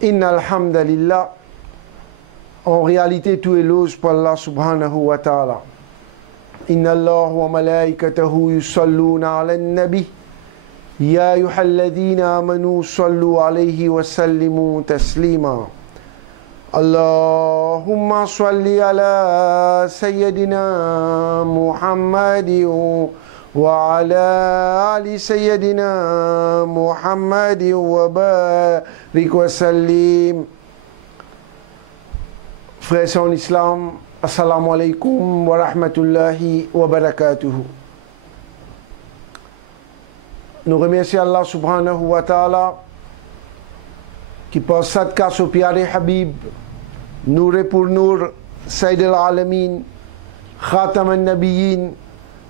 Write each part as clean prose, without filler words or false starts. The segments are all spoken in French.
Inna alhamdulillah. En réalité, tout éloge pour Allah subhanahu wa ta'ala. Inna Allah wa malaikatahu yusalluna ala nabi. Ya ayyuhalladhina amanu sallu alayhi wa sallimu taslima. Allahumma salli ala sayyidina Muhammadin وعلى آل سيدنا محمد وبارك وسلم. Frères en islam, assalamu alaikum wa rahmatullahi wa barakatuhu. Nous remercions Allah subhanahu wa ta'ala qui par sadqa au piare Habib, Nour pour Nour, Sayyid al-Alamin, Khatam al-Nabiyyin,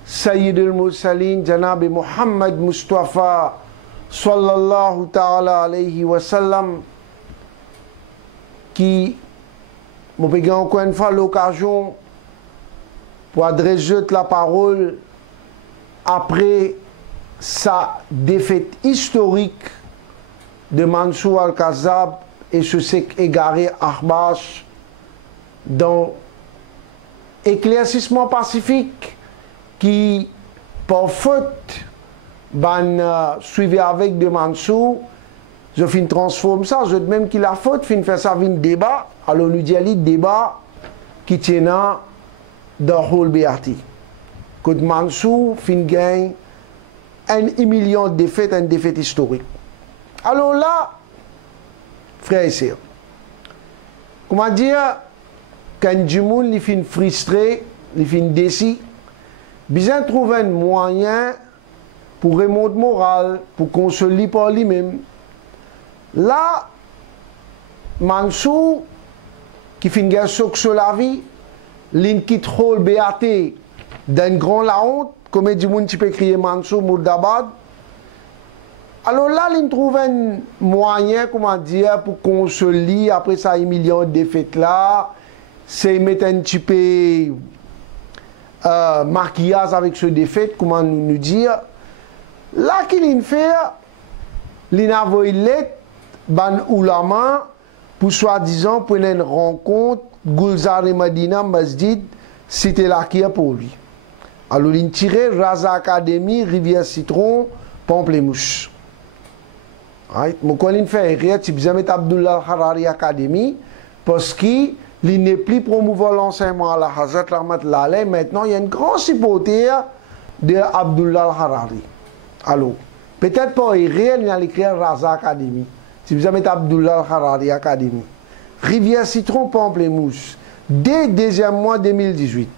Sayyid al-Mursalin, Janab Muhammad Mustafa sallallahu ta'ala alayhi wa sallam, qui m'a payé encore une fois l'occasion pour adresser la parole après sa défaite historique de Mansour al-Kazab et ce sec égaré Ahbash dans éclaircissement pacifique qui, par faute, suivi avec de Mansour, je fin transforme ça, je même qu'il a faute, fin faire ça un débat, alors nous dit le débat qui tient dans le Béati. Que Mansour fin gagne 1 million de défaites, une défaite historique. Alors là, frères et sœurs, comment dire, quand du monde il fin frustré, il fin décis, bien trouver un moyen pour remonter le moral, pour consoler par lui-même. Là, Mansour, qui finit sur la vie, il quitte le BAT d'un grand la honte, comme du monde qui peut crier Mansour Mourdabad. Alors là, il trouve un moyen, comment dire, pour consoler après ça, 1 million de défaites là, c'est mettre un petit peu maquillage avec ce défaite, comment nous dire. Là qu'il fait, il a envoyé lettre ban ulama pour soi-disant pour une rencontre Gulzar et Madina Masjid, c'était là qui est pour lui. Alors il tiré Raza Academy, Rivière Citron, Pamplemousse. Right? Mon collègue fait rire, si vous avez Abdullah Harari Academy, parce qu'il n'est plus promouvoir l'enseignement à la Hazrat Rahmat Laleh. Maintenant, il y a une grande hypothèse de Abdullah Harari. Alors, peut-être pas rire, il a écrit Raza Academy. Si vous avez Abdullah Harari Academy. Rivière Citron, Pamplemousse. Dès le deuxième mois 2018.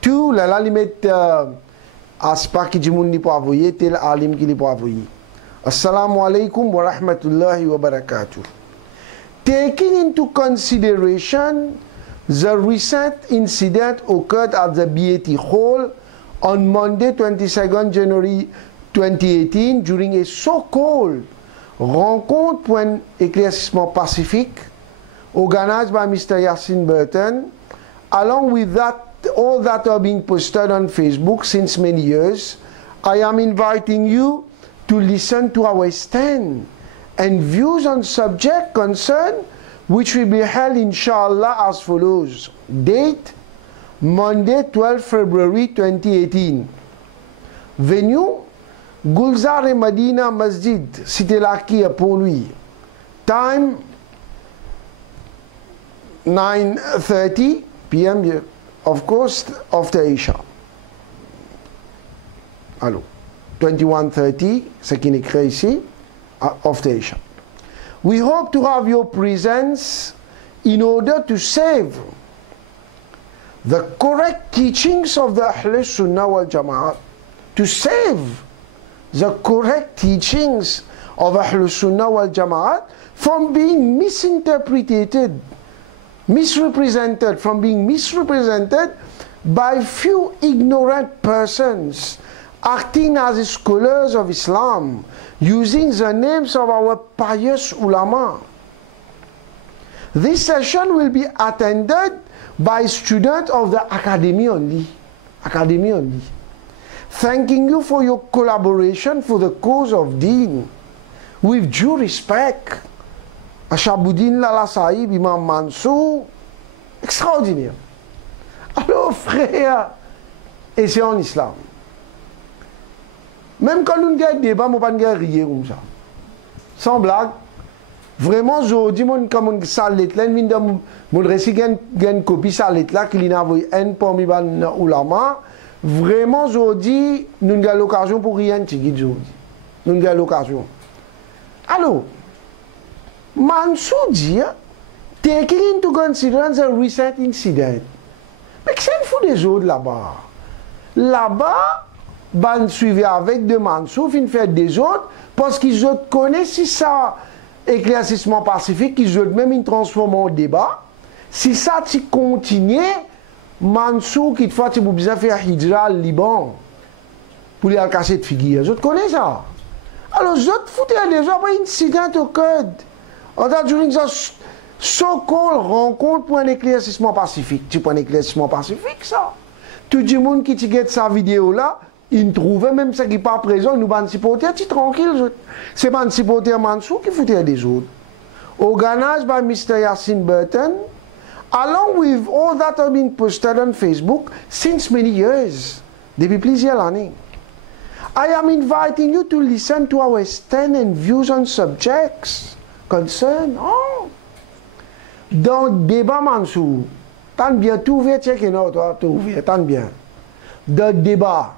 Tout, la limite, aspa qui dit moun ni pas envoyer, tel alim qui li pas envoyer. Assalamu alaikum wa rahmatullahi wa barakatuh. Taking into consideration the recent incident occurred at the BAT Hall on Monday 22nd January 2018 during a so-called rencontre pour un éclaircissement pacifique organized by Mr. Yassin Burton, along with that all that are being posted on Facebook since many years. I am inviting you to listen to our stand and views on subject concern, which will be held inshallah as follows. Date, Monday 12 February 2018. Venue, Gulzar et Madina Masjid, cité là qui est pour lui. Time, 9:30 p.m. Of course, after Isha. Alors, 21:30, ce qui est écrit ici, after Isha. We hope to have your presence in order to save the correct teachings of the Ahl Sunnah wal Jama'at. To save the correct teachings of Ahl Sunnah wal Jama'at from being misrepresented by few ignorant persons acting as scholars of Islam, using the names of our pious ulama. This session will be attended by students of the academy only. Thanking you for your collaboration for the cause of Deen. With due respect, Achaboudine, Lala Saïb, Imam Mansour, extraordinaire. Alors, frère, et c'est en islam. Même quand nous avons un débat, nous ne pouvons pas rire comme ça. Sans blague. Vraiment, je dis, quand on a lettre là, mon récit a une copie de lettre là, qu'il y a un parmi les ulama. Vraiment, je dis, nous avons l'occasion pour rien dire. Nous avons l'occasion. Alors, Mansour dit, taking into consideration the recent incident. Mais qu'est-ce qu'il faut des autres là-bas? Là-bas, ben suivez avec de Mansour, fin faire des autres, parce qu'ils connaissent si ça éclaircissement pacifique, qu'ils ont même une transformé en débat. Si ça tu continue, Mansour qui te fait tu besoin faire hijra au Liban pour les casser de figure. Je connais ça. Alors je te foutais déjà pas une incident au code. On a durant ça so-called rencontre pour un éclaircissement pacifique. Tu prends un éclaircissement pacifique ça. Tout le monde qui regarde sa vidéo là, il trouve même ceux qui ne sont pas présents, nous ban supporter, tu tranquille. C'est ban supporter Mansour qui foutait des autres. Organized by Mr. Yassine Burton, along with all that have been posted on Facebook since many years, depuis plusieurs années. I am inviting you to listen to our stand and views on subjects concerned. Oh. Dans le débat Mansour, tant bien tout ouvert, check it out, toi, tout ouvert, tant bien. Dans le débat,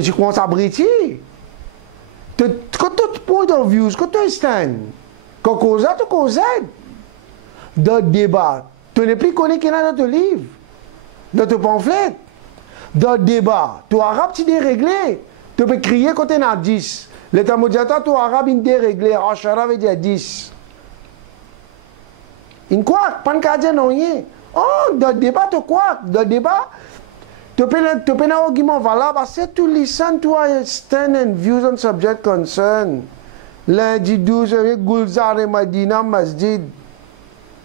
tu commences à briller. Quand tu point of view, quand tu stand, quand tu causes, dans le débat, tu n'es plus connu qu'il y a dans ton livre, dans ton pamphlet. Dans le débat, tu arabe, tu déréglé. Tu peux crier quand tu es à 10. L'état modérateur, tu arabe, il déréglé. Ashara veut dire 10. Il quoi? Pas de dire non. Oh, dans le débat, tu quoi? Dans le débat, tu peux un argument valable. C'est to listen to our stand and views on subject concern. Lundi 12, Gulzar et Madina Masjid.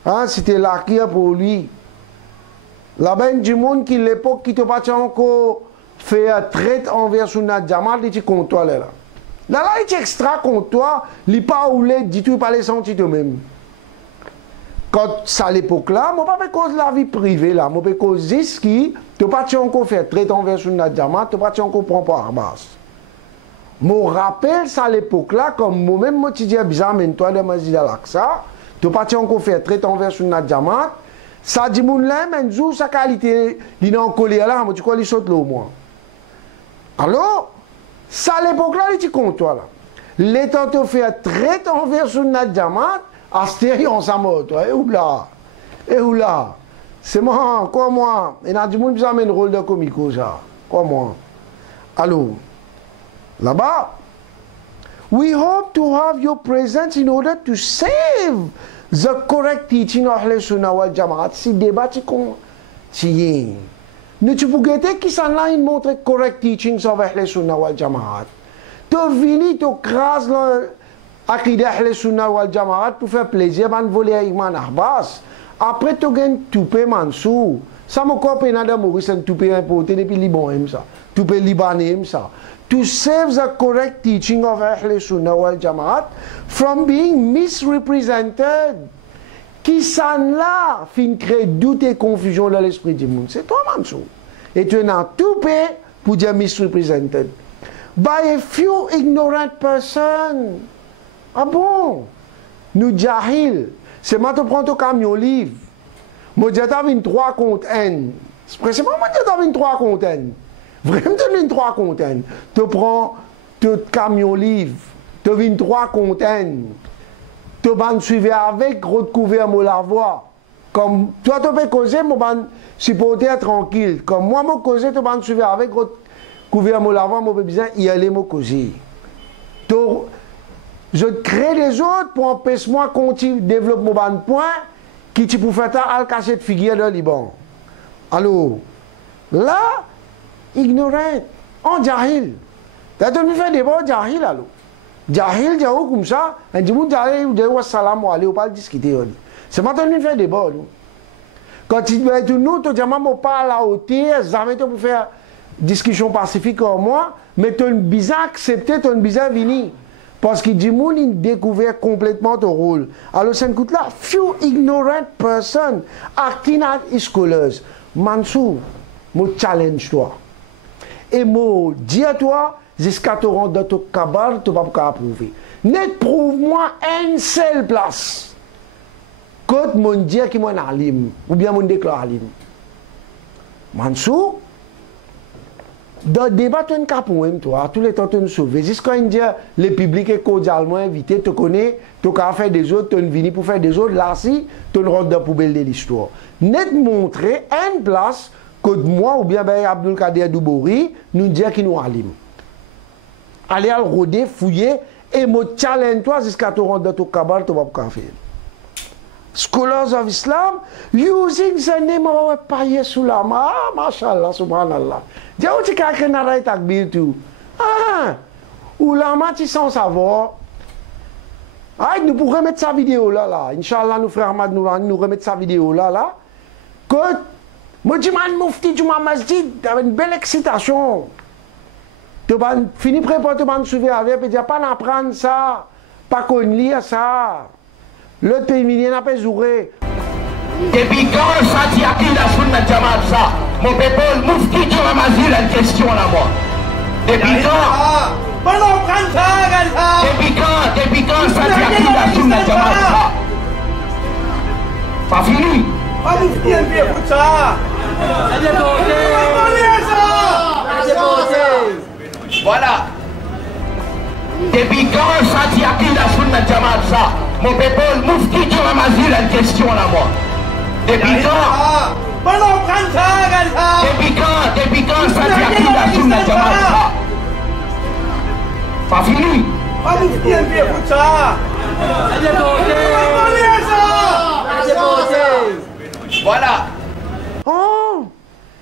Hein, c'était la qui pour lui. Là-bas, du monde qui, l'époque, qui te pas encore fait un traite envers Sunnat Jamaat, il dit contre toi, là. Là, il est extra contre toi, il n'est pas oulé, dit tout, il pas les sentir toi-même. Quand ça à l'époque là, je ne peux pas cause la vie privée là, je peux cause ce qui, tu n'as pas encore fait traite envers Sunnat Jamaat, tu n'as pas encore prendre par Abbas. Je me rappelle ça à l'époque là, comme moi-même, je dis bizarre, mais toi, de Masjid al-Aqsa, tu n'as pas encore fait traite envers Sunnat Jamaat. Ça dit moun là men jou sa qualité il est en colère là moi tu quoi il saute là au moins alors ça à l'époque là il dit contre toi là l'état te fait traite envers Sunnat Jamaat astérieur on s'amort toi et où là c'est moi quoi moi et n'a du monde besoin un rôle de comico ça quoi moi alors là-bas we hope to have your presence in order to save the correct teaching of Ahl Sunnah wal Jamaat. Si débat si ne tu peux guetter qui s'en a une montre correct teachings of Ahl Sunnah wal Jamaat. Tu viens tu crases l'aqida Ahl Sunnah wal Jamaat pour faire plaisir ban voler à Imam Abbas. Après tu gagnes toupé Mansour. Ça me copie nada Maurice un toupé importé depuis Liban aime ça. Toupé libanais aime ça. To save the correct teaching of Ahl Sunnah wal Jamaat from being misrepresented. Qui s'en là fin crée doute et confusion dans l'esprit du monde. C'est toi, Mansour. Et tu es en tout pays pour dire misrepresented. By a few ignorant persons. Ah bon? Nous jahil. C'est moi qui prends ton camion livre. Moi, je t'avais 3 contre N. C'est précisément moi qui t'avais 3 contre N. Vraiment, tu as 3 contre N. Tu prends ton camion livre. Tu as 3 contre N. Tu vas suivre avec, recouvert la voix. Comme toi, tu peux causer, moi, je supporter tranquille. Comme moi, je causer, tu vas suivre avec, recouvert la voix, je peux besoin y aller, me causer. Je crée des autres pour empêcher moi de continuer de développer mon point qui tu peux faire à casser de figure de Liban. Alors, là, ignorant, en jahil. Tu as fait des débat jahil alors. Jahil, jahou comme ça, un dit moun jahil, ou dit wassalam ou aller, ou pas discuter. C'est maintenant nous faire des débats. Quand tu veux être nous, tu dis, maman, pas à la hauteur, jamais tu peux faire discussion pacifique comme moi, mais tu as une bizarre accepté, tu as une bizarre vini. Parce qu'il dit, moun, il découvert complètement ton rôle. Alors, c'est un coup là, few ignorant person acting as scholars. Mansour, moi challenge toi. Et moi dis à toi, jusqu'à te rendre dans ton cabal, tu ne vas pas approuver. Net prouve-moi une seule place. Quand mon dit qui moi alim, ou bien mon déclare alim. Mansour, dans le débat, tu as un cas pour moi, toi, tous les temps, tu nous sauves. Jusqu'à un dia, le public est cordialement invité, tu connais, tu as fait des autres, tu es venu pour faire des autres, là, si, tu rentres dans la poubelle de l'histoire. Net montrer une place que moi, ou bien Abdul Kader Doubouri, nous dit qu'il nous alim. Allez à le rôder, fouiller, et me challenge toi jusqu'à te rendre dans ton cabal, tu vas pas faire. Scholars of Islam using the name of Paye Sulama, mashallah, subhanallah. Dis où tu as créé un takbir tout. Ah, ulama tu sans savoir. Ah, nous pourrons remettre sa vidéo là. Inch'Allah, nous frères Ahmad nous remettre sa vidéo là. Que moi dis man mufti du masjid avec une belle excitation. Tu vas finir préparer tu vas suivre avec et dire pas apprendre ça, pas qu'on lire ça. Le pays milien n'a pas joué. Depuis quand ça dit à qui la sunna jamaat ça? Mon peuple, moufti du Ramazil a une question là moi. Depuis quand? Depuis quand ça dit à qui la sunna jamaat ça? Pas fini. Pas moufti un peu pour ça. Voilà. Depuis quand ça dit à qui la sunna jamaat ça? Mon peuple, moufti du Ramazil a une question là moi. Depuis quand? Depuis quand ça dit à qui la sunna jamaat ça? Pas fini. Pas moufti un peu pour ça. Voilà. Oh,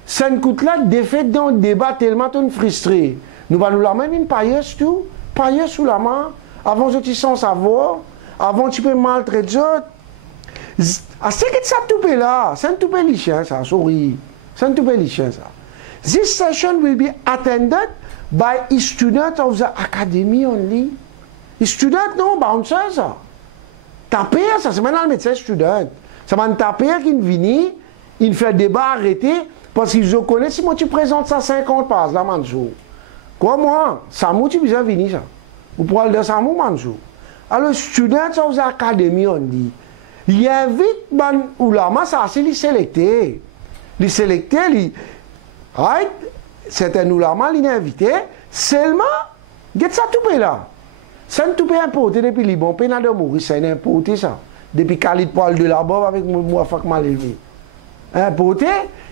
ça ne coûte là défaite dans le débat tellement on frustré. Nous allons la même une pailleuse tout, pailleuse sous la main, avant je te sens savoir, avant tu peux maltraiter autres. Ah, c'est que ça tout là, c'est un tout petit chien ça, sorry. C'est un tout petit chien ça. This session will be attended by students of the academy only. Students non, bouncer ça. Taper ça, c'est maintenant le médecin student. Ça va taper qui vient, il fait débat arrêté, parce qu'ils je connais, si moi tu présentes ça 50 pages là, Mansour. Quoi moi, ça m'a tu besoin de venir ça. Vous pouvez le dire ça, Mansour. Alors, students of the academy on dit, il y a vite, ben, oulama, ça c'est les sélectés. Les sélectés, right? C'est un oulama, il est invité, seulement, get ça tout là. C'est un tout importé depuis Liban, peine de mourir, c'est un importé ça. Depuis Khalid Paul de la Bob avec Mouafak Malévi. Importé,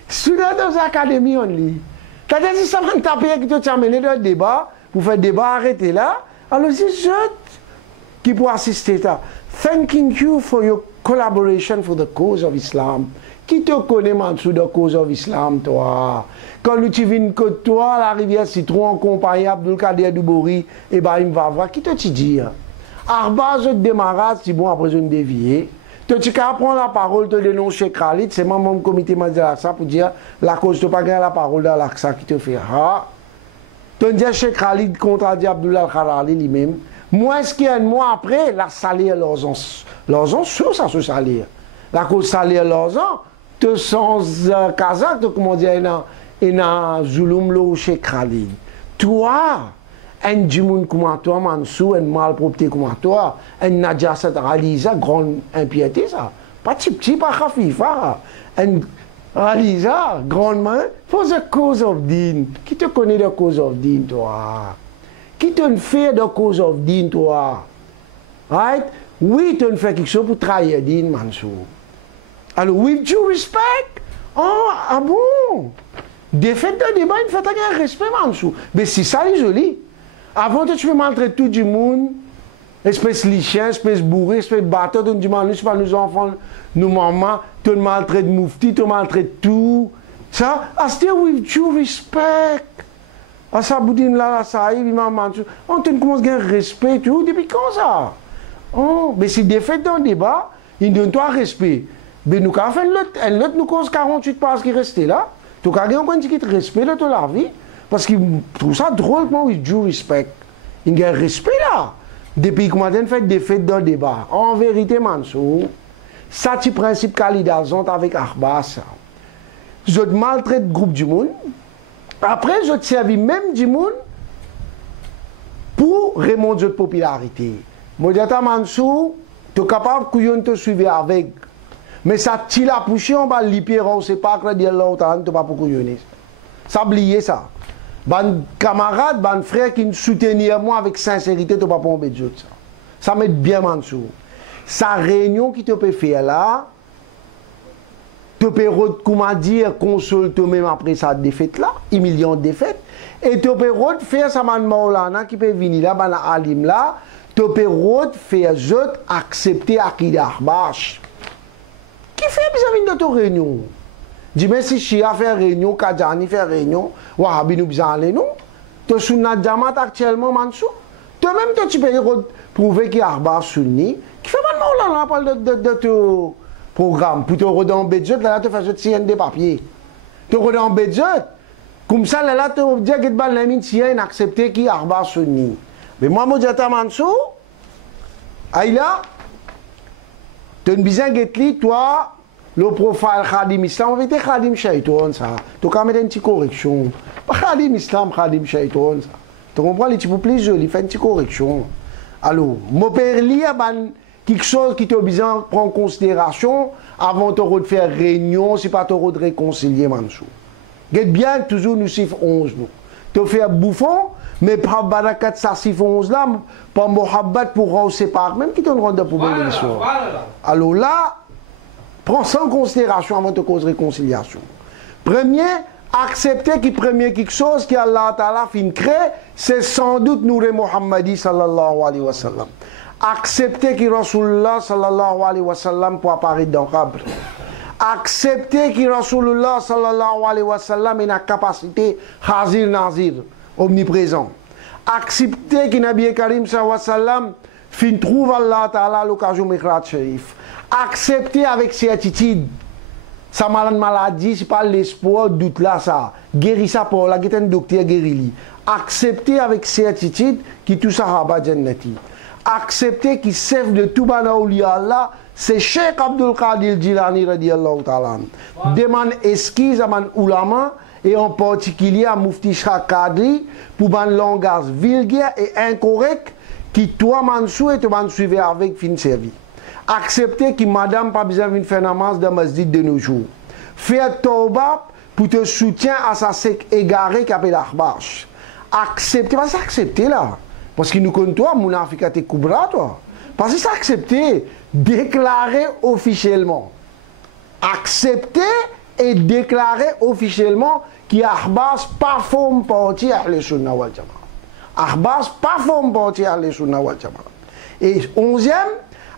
student of the academy on lit. C'est-à-dire si ça va taper qui te amené dans le débat, pour faire débat arrêté là, alors c'est je qui peut assister ça. Thanking you for your collaboration for the cause of Islam. Qui te connaît Mansour de cause of Islam, toi? Quand tu viens que toi, la rivière Citron, en compagnie Abdul Kader Doubouri, et ben il va voir, qui te dit? Arba, je démarrage, si bon, après je me dévier. Tu peux prendre la parole, te dénonce chez Khalid, c'est moi, mon comité m'a dit ça pour dire la cause, tu n'as pas gagné la parole dans l'Aqsa qui te fait. Ah. Tu dis chez Khalid contre Abdullah Al-Kharali lui-même. Moi, est-ce qu'il y a un mois après, la salir leurs ans, sur ça se salir. La cause salir leurs ans, tu sens Kazakh, comment dire, il y a Zulum lo chez Khalid. Toi, un djimoun comme toi, Mansour, un malpropreté comme toi, un najasat réalisé, grande impiété, ça. Pas petit, pas khafifa. Un réalisé, grande main, for the cause of din. Qui te connaît de cause of din, toi? Qui te fait de cause of din, toi? Right? Oui, tu fais quelque chose pour trahir din, Mansour. Alors, with due respect, oh, ah bon? Défaite de débat, il fait un respect, Mansour. Mais c'est ça, les jolis. Avant que tu peux maltraiter tout le monde, espèce de chien, espèce de bourré, espèce de batteur, tu dis, nous, pas nos enfants, nos mamans, tu maltraites moufti, tu maltraites tout. Ça, I still with due respect. À ça, boudine là, ça arrive, maman, on te commence à gagner respect, tout, depuis quand ça? Oh, mais si défaite dans le débat, il donne toi respect. Mais nous, quand on fait l'autre, nous cause 48 pages qui restent là, tu as gagné un petit respect de la vie. Parce qu'il trouve ça drôlement with due respect. Il y a un respect là. depuis qu'on a fait des fêtes dans le débat, en vérité, Mansour, ça, c'est le principe calidazon avec Arbas. Je maltraite le groupe du monde. Après, je servis même du monde pour remonter notre popularité. Moi, je dis Mansour, tu es capable de te suivre avec. Mais ça, tu l'as poussé, on va l'hyper, c'est pas que dire là, tu n'es pas pour couillonner. Ça, oubliez ça. Ban camarade, ban frère qui nous soutiennent moi avec sincérité, tu ne peux pas pour ça. Ça m'aide bien Mansour. Sa réunion qui te peut faire là, tu peux, comment dire, consoler toi-même après sa défaite là, humiliante défaite, et tu peux faire sa man Maulana qui peut venir là, ban alim là, tu peux faire accepter Akida Ahbash. Qui fait besoin de ta réunion? Dis-moi si Chia fait réunion, Kadjani fait réunion, Wahabi nous besoin aller nous. Tu es sur Jamaat actuellement, Mansour. Toi-même, tu peux prouver qu'il y a Arba Sunni. Qui fait mal là, on parle de ton programme. Pour te redonner en budget, là, tu fais signer des papiers. Tu redonnes en budget. Comme ça, là, tu dis que tu as une accepter qu'il y a Arba Sunni. Mais moi, je dis à Mansour, Aïla, tu as besoin de toi. Le profil Khadim Islam, on va dire Khadim Shaitan, ça. Tu as mettre une petite correction. Pas Khadim Islam, Khadim Shaitan, ça. Tu comprends, les petits plus jolis, fait une petite correction. Alors, mon père lit quelque chose qui t'a besoin de prendre en considération avant de faire réunion, si pas de réconcilier, Mansour. Get bien, toujours nous chiffre 11, nous. Tu fais un bouffon, mais pas barakat ça chiffre 11 là, pas mohabbat pour séparer, même qui te rend pour bonne émission. Alors là, prends ça en considération avant de cause réconciliation. Premier, accepter qu'il premier quelque chose qui Allah Ta'ala fin crée, c'est sans doute Nouré Muhammadi sallallahu alayhi wa sallam. Accepter que Rasulullah sallallahu alayhi wa sallam pour apparaître dans le Qabr. Accepter que Rasulullah sallallahu alayhi wa sallam a une capacité Hazir Nazir, omniprésent. Accepter que Nabi Karim sallallahu alayhi wa sallam fin trouve Allah Ta'ala l'occasion Mikraj Sharif. Accepter avec certitude sa maladie, c'est pas l'espoir, doute là, ça. Guérir ça pour la guette un docteur guéri. Accepter avec certitude qui tout ça rabat jannati. Accepter qui servent de tout banaoulia Allah, c'est Cheikh Abdul Qadir Jilani radiyallahu ta'ala. Demande esquisse à man ulama et en particulier à Mufti Shah Kadri pour un langage vulgaire et incorrect qui toi Mansour et te man suivre avec fin servi. Accepter que madame pas besoin de faire namaz dans le masjid de nos jours. Faire tauba pour te soutien à sa sec égaré qui appelle Ahbash. Accepter, pas accepter là. Parce que nous connaissons toi, Mounafika te Koubra toi. Parce que c'est accepter, déclarer officiellement. Accepter et déclarer officiellement qu'Ahbash pas forme partie à Ahl Sunnah wal Jama'a. Ahbash pas forme partie à Ahl Sunnah wal Jama'a. Et 11e,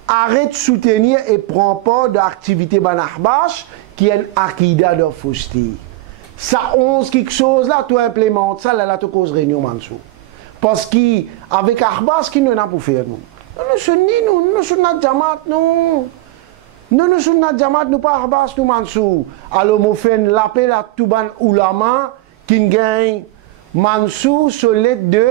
arrête de soutenir et prend pas d'activité ban Ahbash qui est une akida de fausseté. Ça 11 quelque chose là, tu implémentes ça, là, tu causes réunion Mansour. Parce qu'avec Ahbash, qui nous n'a pas fait nous? Nous sommes nous sommes notre Jamaat, nous sommes notre Jamaat, nous pas Ahbash, nous Mansour. Alors, nous faisons l'appel à tout ban ulama qui gagne Mansour sur l'aide de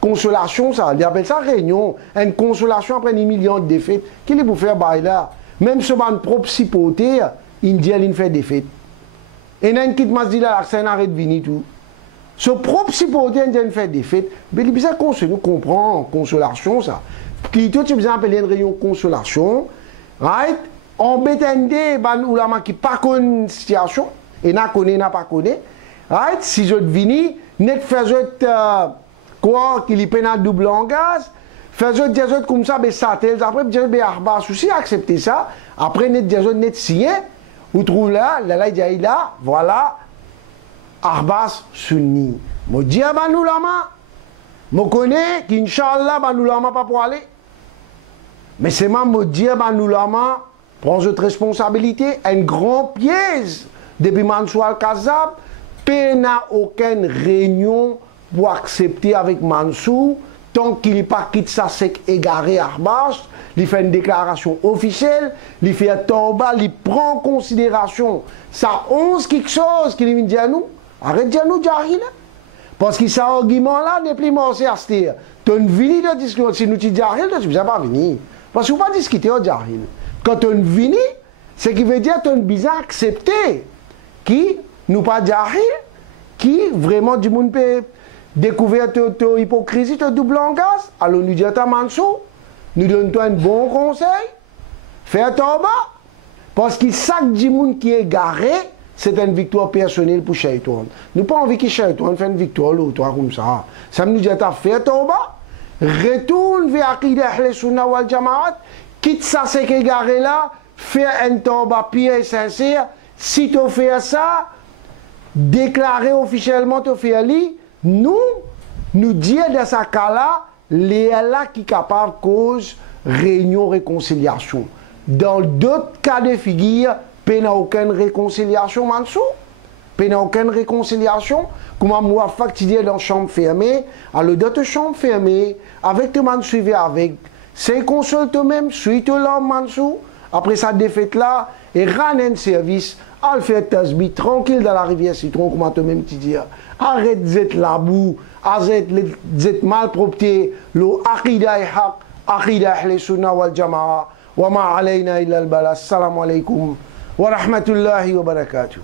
consolation, ça. Ils appellent ça réunion. Une consolation après 1 million de défaites. Qui est pour faire bail là? Même sur mon propre cipoté, Indien, il fait des fêtes. Et il y a un qui m'a dit là, c'est un arrêt de venir tout. Ce propre cipoté, Indien fait des fêtes. Mais il y a besoin nous comprend, consolation, ça. Qui tout, tu besoin d'appeler une réunion consolation. Right? En bétendé, ban ulama qui pas connaît situation, et n'a pas connaît. Right? Si je viens, net faisait quoi qu'il y ait un double langage, faisait des autres comme ça, mais ça, après, des Ahbash aussi, accepter ça. Après, des autres net signé, vous trouvez là, il là, voilà, Ahbash Sunni. Je dis à Banoulama, je connais qu'Inch'Allah, Banoulama pas pour aller. Mais c'est moi, je dis à Banoulama, prends votre responsabilité, un grand piège depuis Mansour Al-Kazab, n'a aucune réunion pour accepter avec Mansour, tant qu'il n'est pas quitté sa sec égaré à Ahbash, il fait une déclaration officielle, il fait un tauba, il prend en considération ça 11 quelque chose qu'il dit à nous, arrête de dire nous, Jahil. Parce que cet argument-là n'est plus morceau à se dire. Tu es venu de discuter, si nous te jahil, tu ne peux pas venir. Parce que tu ne peux pas discuter au jahil. Quand tu es venu, ce qui veut dire que tu es bizarre accepté. Qui, nous pas jahil, qui vraiment du monde peut découvrir ton hypocrisie, ton double langage. Alors nous disons à Mansour, nous donnons un bon conseil, fais tauba, parce que chaque du monde qui est garé, c'est une victoire personnelle pour Shaitan. Nous n'avons pas envie que Shaitan fasse une victoire l'autre comme ça. Ça nous dit à faire tauba, retourne vers Aqidah Ahl-Sunnah wal Jama'at, quitte ça c'est que garé là, fais un tauba pire et sincère. Si tu fais ça, déclarer officiellement tu fais li, nous dire dans ce cas-là, les là qui sont capables de cause réunion réconciliation. Dans d'autres cas de figure, il n'y a aucune réconciliation, Mansour. Il n'y a aucune réconciliation. Comme moi, facturer dans la chambre fermée, alors dans ta chambre fermée, avec tout le monde suivi avec, c'est console toi-même, suis l'homme, Mansour. Après cette défaite-là, et ramener un service, à le faire tasbih, tranquille dans la rivière Citron, comme toi-même tu dis. Arrête d'être la boue, arrête d'être malpropreté, le aqidah et haq, aqidah Ahl-Sunnah wal Jama'a, wa ma alayna illa al-bala. Assalamu alaikum wa rahmatullahi wa barakatuh.